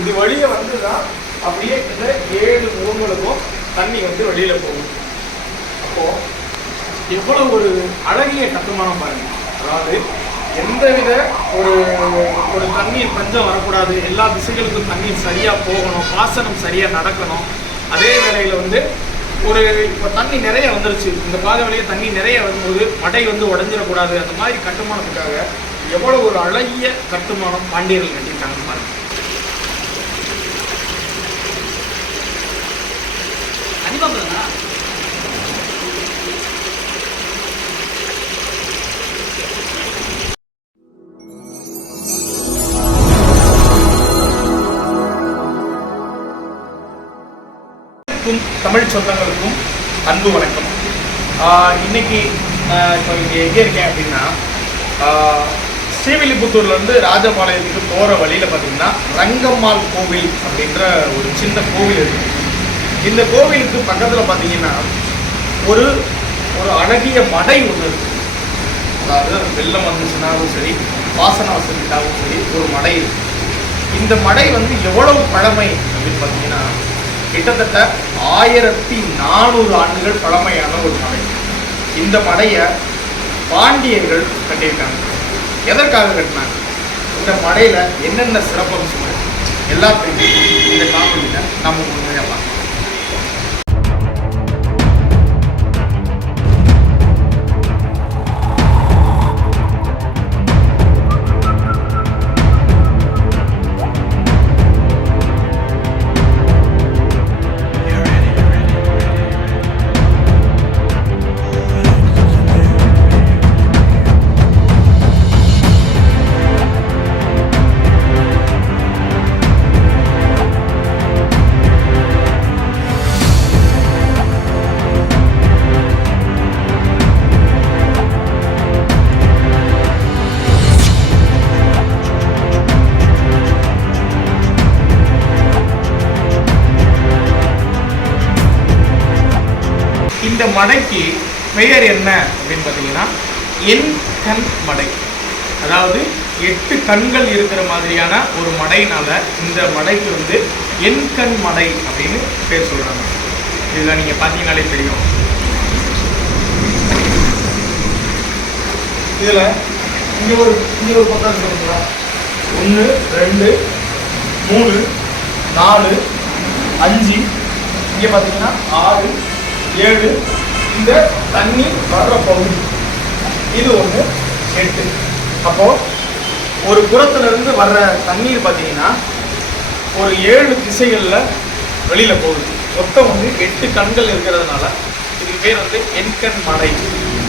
இது வழியே வந்து தான் அப்படியே இந்த ஏழு முகங்களுக்கும் தண்ணி வந்து வெளியில போகும். அப்போ எவ்வளவு ஒரு அழகிய கட்டுமானம் பாருங்க. அதாவது எந்தவித ஒரு ஒரு தண்ணீர் பஞ்சம் வரக்கூடாது. எல்லா திசைகளுக்கும் தண்ணீர் சரியாக போகணும். பாசனம் சரியாக நடக்கணும். அதே வேளையில் வந்து ஒரு இப்போ தண்ணி நிறைய வந்துருச்சு. இந்த பாதை வழியே தண்ணி நிறைய வரும்போது மடை வந்து உடஞ்சிடக்கூடாது. அந்த மாதிரி கட்டுமானத்துக்காக எவ்வளோ ஒரு அழகிய கட்டுமானம் பாண்டியர்கள் கட்டியிருக்காங்க. தமிழ் சொந்தங்களுக்கும் அன்பு வணக்கம். இன்னைக்கு இப்போ இங்கே எங்கே இருக்கேன் அப்படின்னா ஸ்ரீவில்லிபுத்தூர்லேருந்து ராஜபாளையத்துக்கு போகிற வழியில் பார்த்தீங்கன்னா ரங்கம்மாள் கோவில் அப்படின்ற ஒரு சின்ன கோவில் இருக்கு. இந்த கோவிலுக்கு பக்கத்தில் பார்த்தீங்கன்னா ஒரு ஒரு அழகிய மடை ஒன்று இருக்குது அதாவது வெள்ளம் வந்துச்சுனாலும் சரி வாசனை வசதிக்காகவும் சரி ஒரு மடை இருக்குது இந்த மடை வந்து எவ்வளவு பழமை அப்படின்னு பார்த்தீங்கன்னா கிட்டத்தட்ட ஆயிரத்தி நானூறு ஆண்டுகள் பழமையான ஒரு மடை இந்த மடையை பாண்டியர்கள் கட்டியிருக்காங்க. எதற்காக கட்டினாங்க? இந்த மடையில என்னென்ன சிறப்பம்சங்கள்? எல்லாத்தையும் இந்த காணொலியில நம்ம முன்னாடி மடைக்கு பெயர் என்ன அப்படின்னு பார்த்தீங்கன்னா என் கண் மடை. அதாவது எட்டு கண்கள் இருக்கிற மாதிரியான ஒரு மடையினால இந்த மடைக்கு வந்து என் கண் மடை அப்படின்னு பேர் சொல்கிறாங்க இதில் நீங்கள் பார்த்தீங்கனாலே தெரியும். இதில் இங்கே ஒரு இங்கே ஒரு பக்கம் சொல்லுங்களா ஒன்று ரெண்டு மூணு நாலு அஞ்சு இங்கே பார்த்தீங்கன்னா ஆறு ஏழு. இந்த தண்ணி வர்ற பகுதி. இது ஒன்று எட்டு. அப்போது ஒரு புறத்துலேருந்து வர்ற தண்ணீர் பார்த்தீங்கன்னா ஒரு ஏழு திசைகளில் வெளியில் போகுது. மொத்தம் வந்து எட்டு கண்கள் இருக்கிறதுனால இது பேர் வந்து எண்கண் மலை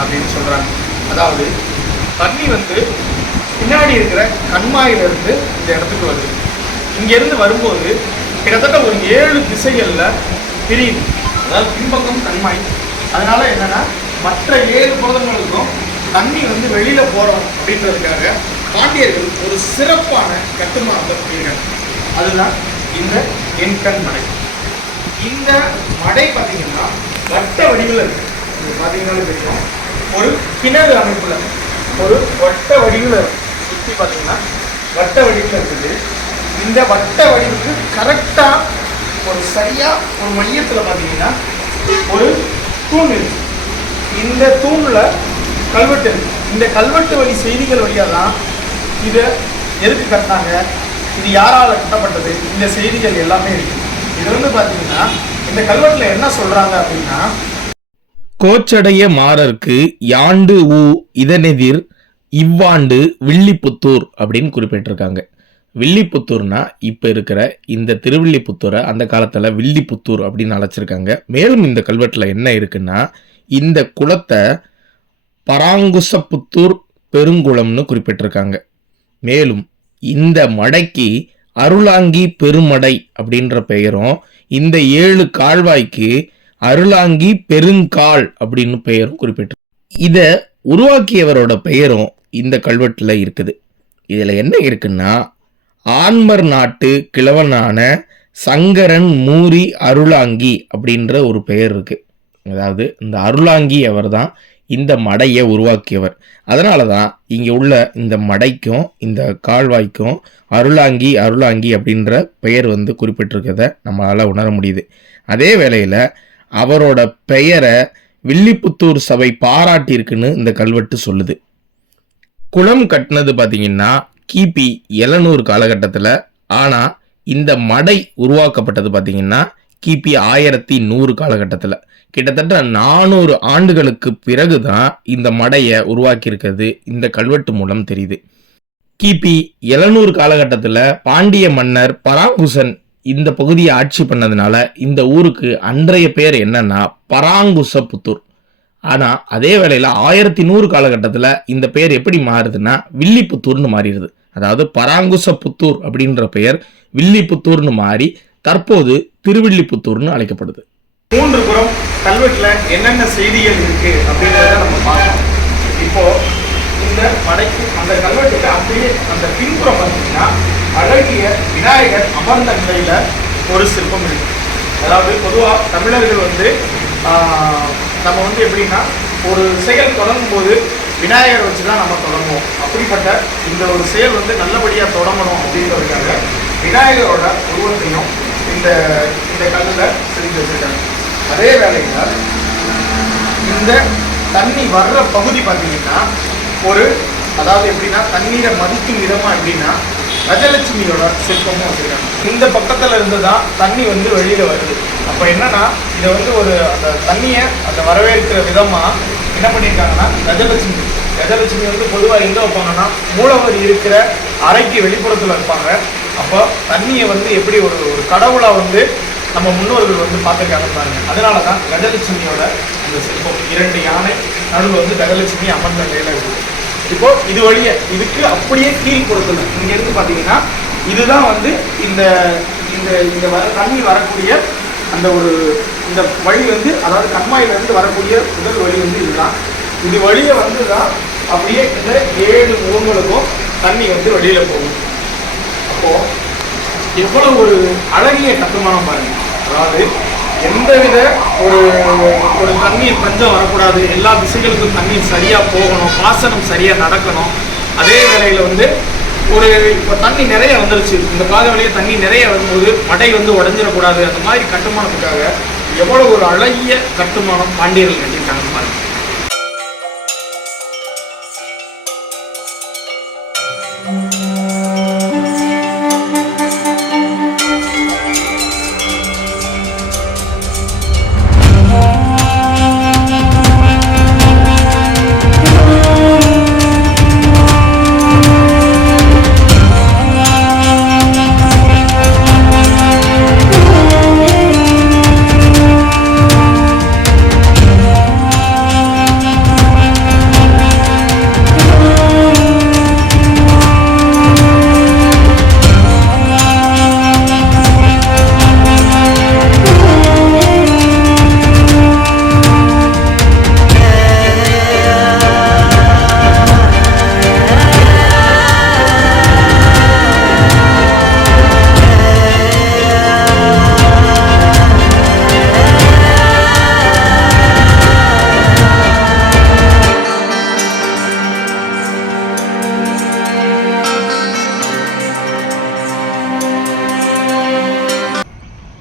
அப்படின்னு சொல்கிறாங்க அதாவது தண்ணி வந்து பின்னாடி இருக்கிற கண்மாயிலிருந்து இந்த இடத்துக்கு வருது. இங்கேருந்து வரும்போது கிட்டத்தட்ட ஒரு ஏழு திசைகளில் பிரியுது. அதாவது பின்பக்கம் கண்மாய் அதனால என்னன்னா மற்ற ஏழு புரதங்களுக்கும் தண்ணி வந்து வெளியில போறோம் அப்படின்றதுக்காக பாண்டியர்கள் ஒரு சிறப்பான கட்டுமானத்தை பண்ணியிருக்காங்க. அதுதான் இந்த எண்கண் மடை. இந்த மடை பார்த்தீங்கன்னா வட்ட வடிவில் இருக்கு. பார்த்தீங்கன்னா தெரியும். ஒரு கிணறு அமைப்புல ஒரு வட்ட வடிவில் சுற்றி பார்த்தீங்கன்னா வட்ட வடிவில் இருக்குது. இந்த வட்ட வடிவுக்கு கரெக்டாக ஒரு சரியாக ஒரு மையத்தில் பார்த்தீங்கன்னா ஒரு தூண் இருக்குது இந்த தூணில் கல்வெட்டு இருக்குது இந்த கல்வெட்டு வழி செய்திகள் வழியாக தான் இதை எதுக்கு கட்டினாங்க? இது யாரால் கட்டப்பட்டது? இந்த செய்திகள் எல்லாமே இருக்குது இது வந்து பார்த்தீங்கன்னா இந்த கல்வெட்டில் என்ன சொல்கிறாங்க அப்படின்னா கோச்சடைய மாறர்க்கு யாண்டு ஊ இதனெதிர் இவ்வாண்டு வில்லிபுத்தூர் அப்படின்னு குறிப்பிட்டிருக்காங்க. வில்லிபுத்தூர்னா இப்போ இருக்கிற இந்த திருவில்லிபுத்தூரை அந்த காலத்தில் வில்லிபுத்தூர் அப்படின்னு அழைச்சிருக்காங்க. மேலும் இந்த கல்வெட்டில் என்ன இருக்குன்னா இந்த குளத்தை பராங்குசப்புத்தூர் பெருங்குளம்னு குறிப்பிட்டிருக்காங்க. மேலும் இந்த மடைக்கு அருளாங்கி பெருமடை அப்படின்ற பெயரும் இந்த ஏழு கால்வாய்க்கு அருளாங்கி பெருங்கால் அப்படின்னு பெயரும் குறிப்பிட்டு இதை உருவாக்கியவரோட பெயரும் இந்த கல்வெட்டில் இருக்குது. இதில் என்ன இருக்குன்னா ஆன்மர் நாட்டு கிழவனான சங்கரன் மூரி அருளாங்கி அப்படின்ற ஒரு பெயர் இருக்கு. அதாவது இந்த அருளாங்கி அவர்தான் இந்த மடையை உருவாக்கியவர். அதனால தான் இங்கே உள்ள இந்த மடைக்கும் இந்த கால்வாய்க்கும் அருளாங்கி அருளாங்கி அப்படின்ற பெயர் வந்து குறிப்பிட்டிருக்கிறத நம்மளால் உணர முடியுது. அதே வேளையில் அவரோட பெயரை வில்லிபுத்தூர் சபை பாராட்டியிருக்குன்னு இந்த கல்வெட்டு சொல்லுது. குளம் கட்டினது பார்த்தீங்கன்னா கிபி எழுநூறு காலகட்டத்தில் ஆனால் இந்த மடை உருவாக்கப்பட்டது பார்த்தீங்கன்னா கிபி ஆயிரத்தி நூறு காலகட்டத்தில். கிட்டத்தட்ட நானூறு ஆண்டுகளுக்கு பிறகு தான் இந்த மடையை உருவாக்கியிருக்கிறது. இந்த கல்வெட்டு மூலம் தெரியுது. கிபி எழுநூறு காலகட்டத்தில் பாண்டிய மன்னர் பராங்குசன் இந்த பகுதியை ஆட்சி பண்ணதுனால இந்த ஊருக்கு அன்றைய பேர் என்னன்னா பராங்குசபுத்தூர். ஆனால் அதே வேளையில் ஆயிரத்தி நூறு காலகட்டத்தில் இந்த பெயர் எப்படி மாறுதுன்னா வில்லிபுத்தூர்னு மாறிடுது. அதாவது பராங்குசபுத்தூர் அப்படின்ற பெயர் வில்லிபுத்தூர்னு மாறி தற்போது திருவில்லிபுத்தூர்னு அழைக்கப்படுது. மூன்று புறம் கல்வெட்டில் என்னென்ன செய்திகள் இருக்கு அப்படின்றத நம்ம பார்க்கணும். இப்போ இந்த மடைக்கு அந்த கல்வெட்டுக்கு அப்படியே அந்த பின்புறம் பார்த்தீங்கன்னா அழகிய விநாயகர் அமர்ந்த நிலையில ஒரு சிற்பம் இருக்கு. அதாவது பொதுவாக தமிழர்கள் வந்து நம்ம வந்து எப்படின்னா ஒரு செயல் தொடங்கும் போது விநாயகர் வச்சு தான் நம்ம தொடங்குவோம். அப்படிப்பட்ட இந்த ஒரு செயல் வந்து நல்லபடியாக தொடங்கணும் அப்படின்றதுக்காக விநாயகரோட உருவத்தையும் இந்த இந்த கல்லில் செஞ்சு வச்சுருக்காங்க. அதே வேளையில் இந்த தண்ணி வர்ற பகுதி பார்த்தீங்கன்னா ஒரு அதாவது எப்படின்னா தண்ணீரை மதிக்கும் விதமாக எப்படின்னா கஜலட்சுமியோட சிற்பமும் வச்சுருக்காங்க. இந்த பக்கத்தில் இருந்து தான் தண்ணி வந்து வெளியில் வருது. அப்போ என்னன்னா இதை வந்து ஒரு அந்த தண்ணியை அந்த வரவேற்கிற விதமாக என்ன பண்ணியிருக்காங்கன்னா கஜலட்சுமி. கஜலட்சுமி வந்து பொதுவாக எங்கே வைப்பாங்கன்னா மூலவர் இருக்கிற அறைக்கு வெளிப்புறத்தில் இருப்பாங்க அப்போ தண்ணியை வந்து எப்படி ஒரு ஒரு கடவுளாக வந்து நம்ம முன்னோர்கள் வந்து பார்த்துருக்காங்க பாருங்க. அதனால தான் கஜலட்சுமியோட அந்த சிற்பம். இரண்டு யானை நடுவில் வந்து கஜலட்சுமி அமர்ந்த நிலையில் இருக்குது. இப்போ இது வழிய இதுக்கு அப்படியே கீழ் கொடுக்கணும். இங்க இருந்து பார்த்தீங்கன்னா இதுதான் வந்து இந்த இந்த இந்த வர தண்ணி வரக்கூடிய அந்த ஒரு இந்த வழி வந்து அதாவது கண்மாயில இருந்து வரக்கூடிய முதல் வழி வந்து இதுதான். இது வழிய வந்து தான் அப்படியே இந்த ஏழு முகங்களுக்கும் தண்ணி வந்து வெளியில போகும். அப்போ எவ்வளவு ஒரு அழகிய கட்டுமானம் பாருங்க. அதாவது எந்தவித ஒரு ஒரு தண்ணீர் பஞ்சம் வரக்கூடாது. எல்லா திசைகளுக்கும் தண்ணீர் சரியாக போகணும். பாசனம் சரியாக நடக்கணும். அதே வேளையில் வந்து ஒரு இப்போ தண்ணி நிறைய வந்துருச்சு. இந்த பாதை வழியே தண்ணி நிறைய வரும்போது மடை வந்து உடஞ்சிடக்கூடாது. அந்த மாதிரி கட்டுமானத்துக்காக எவ்வளோ ஒரு அழகிய கட்டுமானம் பாண்டியர்கள் கட்டியிருக்காங்க பாருங்கள்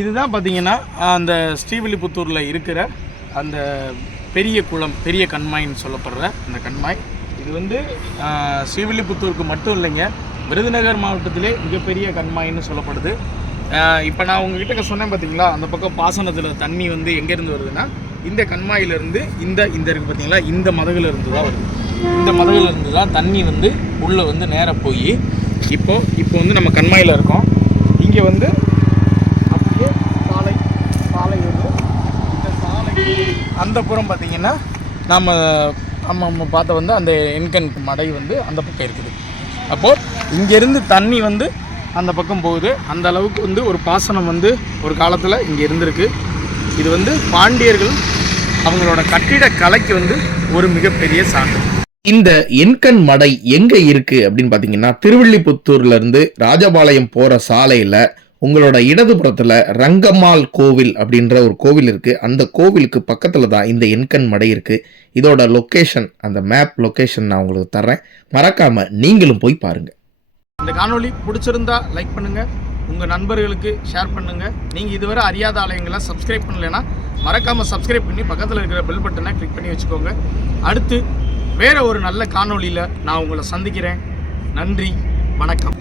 இதுதான் பார்த்தீங்கன்னா அந்த ஸ்ரீவில்லிபுத்தூரில் இருக்கிற அந்த பெரிய குளம் பெரிய கண்மாய்ன்னு சொல்லப்படுற அந்த கண்மாய். இது வந்து ஸ்ரீவில்லிபுத்தூருக்கு மட்டும் இல்லைங்க விருதுநகர் மாவட்டத்திலே மிகப்பெரிய கண்மாய்ன்னு சொல்லப்படுது. இப்போ நான் உங்ககிட்ட சொன்னேன் பார்த்தீங்களா அந்த பக்கம் பாசனத்தில் தண்ணி வந்து எங்கேருந்து வருதுன்னா இந்த கண்மாயிலிருந்து இந்த இந்த இருக்குது பார்த்தீங்களா இந்த மதகுலேருந்து தான் வருது. இந்த மதகுலேருந்து தான் தண்ணி வந்து உள்ளே வந்து நேராக போய் இப்போது இப்போ வந்து நம்ம கண்மாயில் இருக்கோம். இங்கே வந்து அப்படியே சாலை சாலை வந்து இந்த சாலைக்கு அந்த புறம் பார்த்தீங்கன்னா நம்ம நம்ம நம்ம பார்த்த வந்து அந்த என்கண் மடை வந்து அந்த பக்கம் இருக்குது. அப்போது இங்கேருந்து தண்ணி வந்து அந்த பக்கம் போகுது. அந்த அளவுக்கு வந்து ஒரு பாசனம் வந்து ஒரு காலத்தில் இங்கே இருந்திருக்கு. இது வந்து பாண்டியர்கள் அவங்களோட கட்டிட கலைக்கு வந்து ஒரு மிகப்பெரிய சான்று. இந்த எண்கண் மடை எங்கே இருக்குது அப்படின்னு பார்த்தீங்கன்னா திருவில்லிபுத்தூர்லேருந்து ராஜபாளையம் போகிற சாலையில் உங்களோட இடதுபுறத்தில் ரங்கம்மாள் கோவில் அப்படின்ற ஒரு கோவில் இருக்குது அந்த கோவிலுக்கு பக்கத்தில் தான் இந்த என்கண் மடை இருக்குது இதோட லொக்கேஷன் அந்த மேப் லொக்கேஷன் நான் உங்களுக்கு தர்றேன். மறக்காமல் நீங்களும் போய் பாருங்கள் இந்த காணொளி பிடிச்சிருந்தா லைக் பண்ணுங்கள் உங்கள் நண்பர்களுக்கு ஷேர் பண்ணுங்கள் நீங்கள் இதுவரை அறியாத ஆலயங்களை சப்ஸ்கிரைப் பண்ணலைன்னா மறக்காமல் சப்ஸ்கிரைப் பண்ணி பக்கத்தில் இருக்கிற பெல் பட்டனை கிளிக் பண்ணி வச்சுக்கோங்க. அடுத்து வேற ஒரு நல்ல காணொளியில் நான் உங்களை சந்திக்கிறேன். நன்றி வணக்கம்.